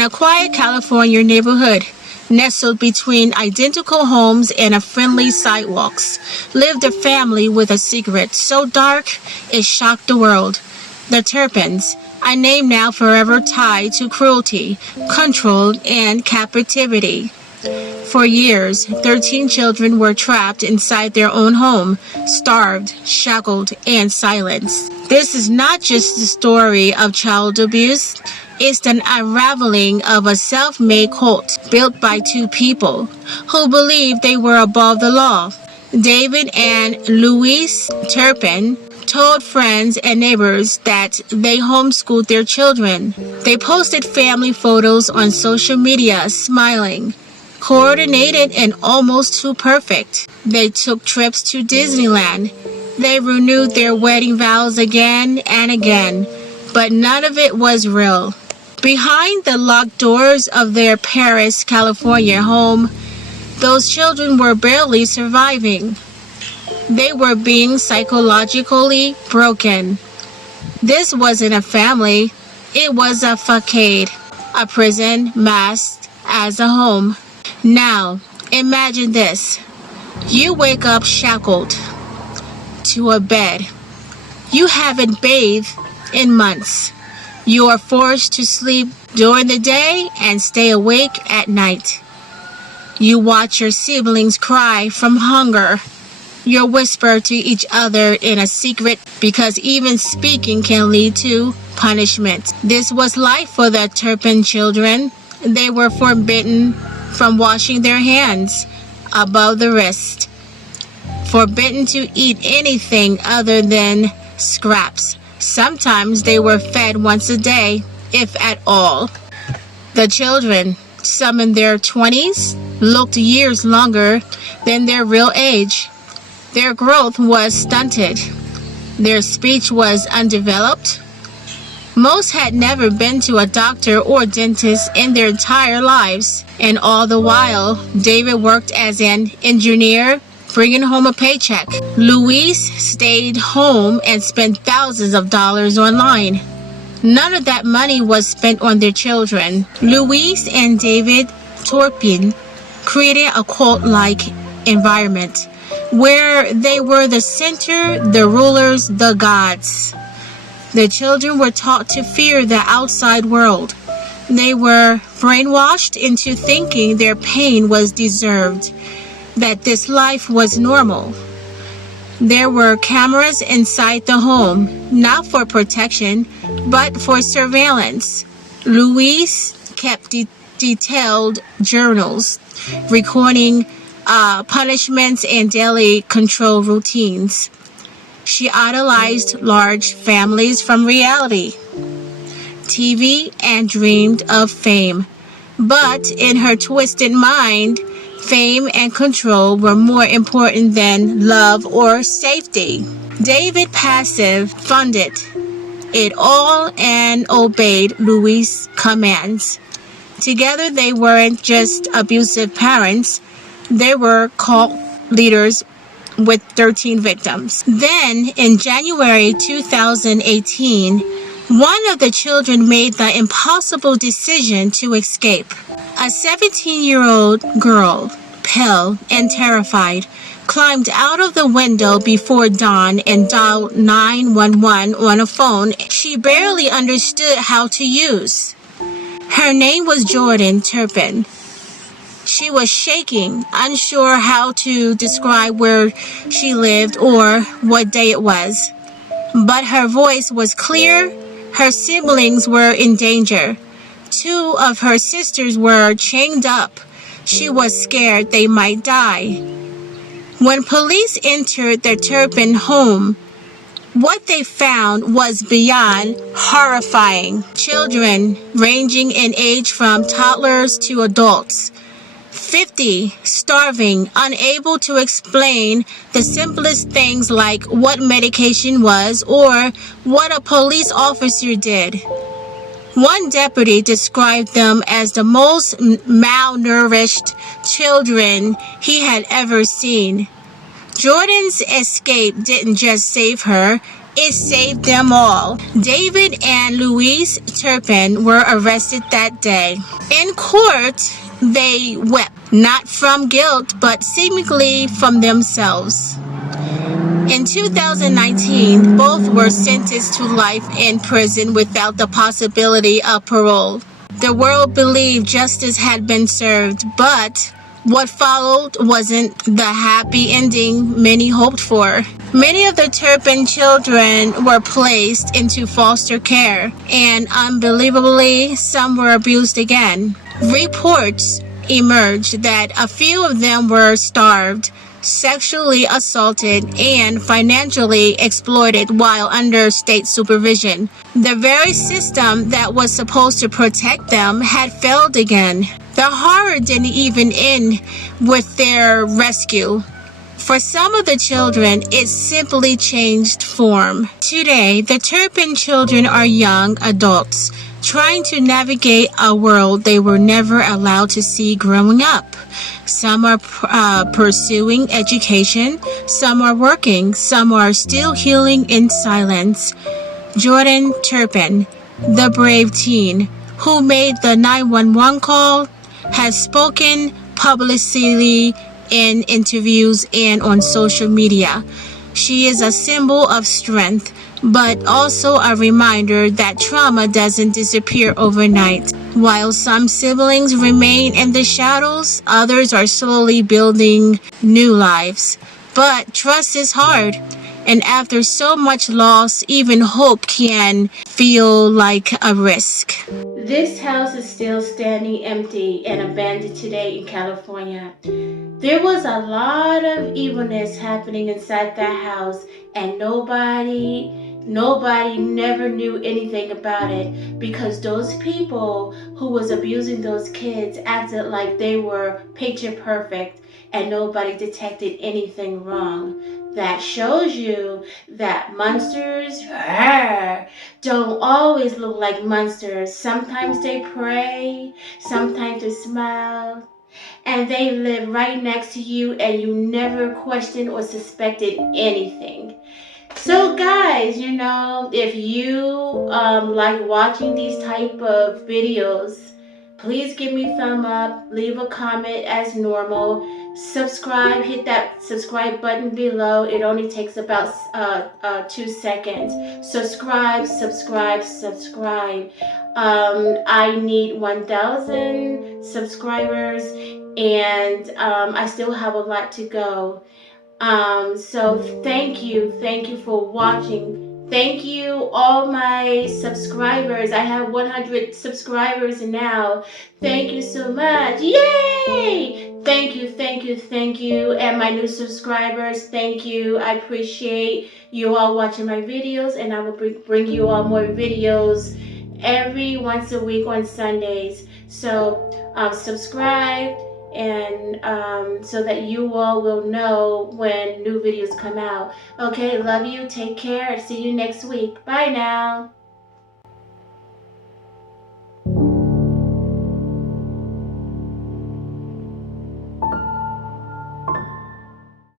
In a quiet California neighborhood, nestled between identical homes and a friendly sidewalks, lived a family with a secret so dark it shocked the world. The Turpins, a name now forever tied to cruelty, control, and captivity. For years, 13 children were trapped inside their own home, starved, shackled, and silenced. This is not just the story of child abuse. It's an unraveling of a self-made cult built by two people who believed they were above the law. David and Louise Turpin told friends and neighbors that they homeschooled their children. They posted family photos on social media, smiling, coordinated and almost too perfect. They took trips to Disneyland. They renewed their wedding vows again and again, but none of it was real. Behind the locked doors of their Paris, California home, those children were barely surviving. They were being psychologically broken. This wasn't a family, it was a facade, a prison masked as a home. Now, imagine this. You wake up shackled to a bed. You haven't bathed in months. You are forced to sleep during the day and stay awake at night. You watch your siblings cry from hunger. You whisper to each other in a secret because even speaking can lead to punishment. This was life for the Turpin children. They were forbidden from washing their hands above the wrist, forbidden to eat anything other than scraps. Sometimes they were fed once a day, if at all. The children, some in their 20s, looked years longer than their real age. Their growth was stunted. Their speech was undeveloped. Most had never been to a doctor or dentist in their entire lives. And all the while, David worked as an engineer, bringing home a paycheck. Louise stayed home and spent thousands of dollars online. None of that money was spent on their children. Louise and David Turpin created a cult-like environment where they were the center, the rulers, the gods. The children were taught to fear the outside world. They were brainwashed into thinking their pain was deserved, that this life was normal. There were cameras inside the home, not for protection, but for surveillance. Louise kept detailed journals, recording punishments and daily control routines. She idolized large families from reality TV and dreamed of fame. But in her twisted mind, fame and control were more important than love or safety. David passive funded it all and obeyed Louise's commands. Together they weren't just abusive parents, they were cult leaders with 13 victims. Then, in January 2018, one of the children made the impossible decision to escape. A 17-year-old girl, pale and terrified, climbed out of the window before dawn and dialed 911 on a phone she barely understood how to use. Her name was Jordan Turpin. She was shaking, unsure how to describe where she lived or what day it was. But her voice was clear. Her siblings were in danger. 2 of her sisters were chained up. She was scared they might die. When police entered the Turpin home, what they found was beyond horrifying. Children ranging in age from toddlers to adults. 50 starving, unable to explain the simplest things like what medication was or what a police officer did. One deputy described them as the most malnourished children he had ever seen. Jordan's escape didn't just save her, It saved them all. David and Louise Turpin were arrested that day. In court, they wept, not from guilt, but seemingly from themselves. In 2019, both were sentenced to life in prison without the possibility of parole. The world believed justice had been served, but what followed wasn't the happy ending many hoped for. Many of the Turpin children were placed into foster care, and unbelievably, some were abused again. Reports emerged that a few of them were starved, sexually assaulted, and financially exploited while under state supervision. The very system that was supposed to protect them had failed again. The horror didn't even end with their rescue. For some of the children, it simply changed form. Today, the Turpin children are young adults trying to navigate a world they were never allowed to see growing up. Some are pursuing education, some are working, some are still healing in silence. Jordan Turpin, the brave teen who made the 911 call, has spoken publicly in interviews and on social media. She is a symbol of strength, but also a reminder that trauma doesn't disappear overnight. While some siblings remain in the shadows, others are slowly building new lives. But trust is hard, and after so much loss, even hope can feel like a risk. This house is still standing empty and abandoned today in California. There was a lot of evilness happening inside that house, and nobody never knew anything about it because those people who was abusing those kids acted like they were picture perfect and nobody detected anything wrong. That shows you that monsters don't always look like monsters. Sometimes they pray, sometimes they smile, and they live right next to you and you never questioned or suspected anything. So guys, if you like watching these type of videos, please give me a thumb up, leave a comment as normal, subscribe, hit that subscribe button below. It only takes about 2 seconds. Subscribe. I need 1,000 subscribers, and I still have a lot to go. So thank you for watching. Thank you all my subscribers. I have 100 subscribers now. Thank you so much. Yay! Thank you. And my new subscribers, thank you. I appreciate you all watching my videos, and I will bring you all more videos every once a week on Sundays. So subscribe, and so that you all will know when new videos come out. Okay, love you, take care, see you next week. Bye now.